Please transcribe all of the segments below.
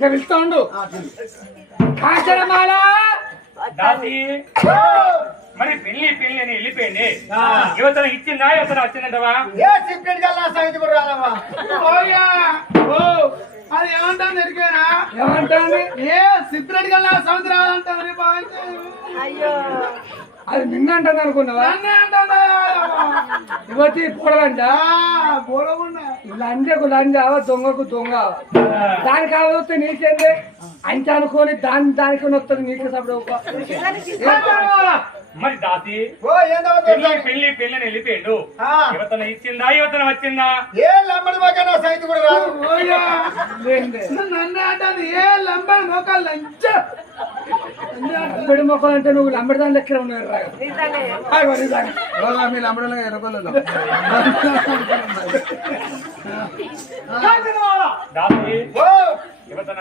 ఇంకా పిలుస్తా ఉండు. కాకరమాల దాసి. మరి పెళ్ళి పెళ్ళి అని వెళ్ళిపోయింది యువతను ఇచ్చిందా యువతన వచ్చిందంటవా? ఏ సిప్రెట్ కల్లా సంగతి కూడా రాదమ్మా. ఓ అది ఏమంటాను ఎరికేనా ఏమంటాంది ఏ సిప్రెట్ కల్లా సంగతి రాదంటావు అయ్యో. అది నిన్న అంటుంది అనుకున్నావా? యువతి పొడవంట గొడవన్నా లంజకు లంజ దొంగకు దొంగ. దానికి ఆవస్తే నీకేంది? అంచ అనుకొని దాని దానికి వస్తుంది నీకు సప్పుడు మరి దాసి పెళ్ళి పెళ్ళి అని వెళ్ళిపోయిండు. ఆ. యువతను ఇచ్చిందా యువతను వచ్చిందా? ఏ లంబడి బాగా నా సంగతి కూడా రాదు. నన్నే అంటాను ఏ లంబడి మోకాలు లంచ. లంబడి మొక్కలు అంటే నువ్వు లంబడి దాని లెక్కన ఉన్నావు రా. నిజంగా ఆగో నిజంగా. మీ లంబడిలో ఎర్రగొల్లలో? దాసి.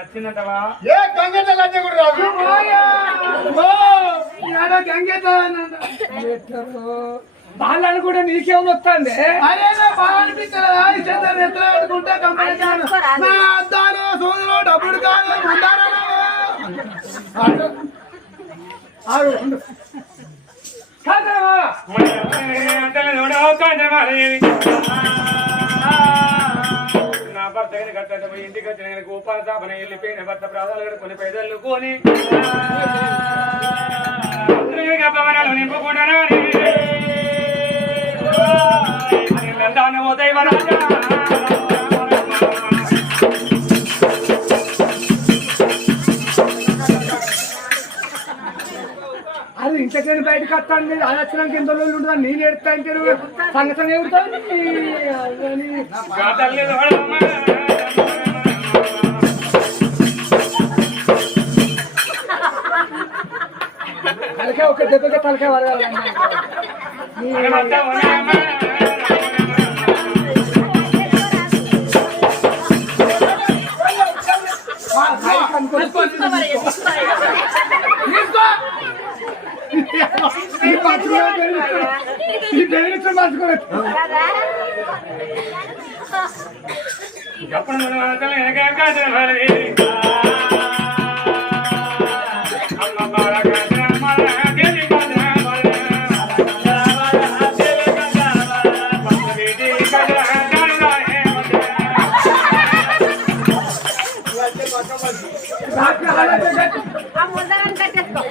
వచ్చిందంటవా? ఏ గంగట లంచ కూడా రాదు. గంగట. వాళ్ళని కూడా నీకేమైనా వస్తుంది అరే నా బాగా అనిపించలేదా? చేత ఎత్తులు పెట్టుకుంటే కంపెనీ నా అద్దాలు సోదరు డబ్బులు కాదు భర్త చూడవు కాంచనమాలదేవి. నా ఇంటికి వచ్చిన గోపాల తాపన వెళ్ళిపోయిన భర్త ప్రాధాలు కొన్ని పేదలు కొని భవనాలు నింపుకుండా ఓ అది ఇంతకని బయటకు వస్తాను అది వచ్చినాక ఎంత రోజులు ఉంటుంది? నేను ఎడతా అంటే నువ్వు తలకాయ ఒక దెబ్బకి తలకాయ వరగాలి ఈ ఈ బెదిరించడం పచ్చుకోలేదు ఎప్పుడు రాత్రి ఆ ముందరాన్ని కట్టేసుకో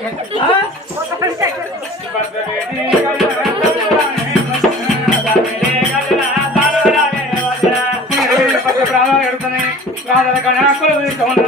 干啥？过来，过来，